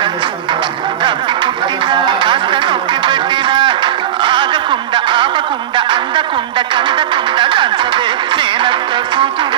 నవ్వి పుట్టినా కాస్త నొప్పి పెట్టినా ఆగకుండా ఆపకుండా అందకుండా కందకుండా దంచవే నేనత్త కూతురు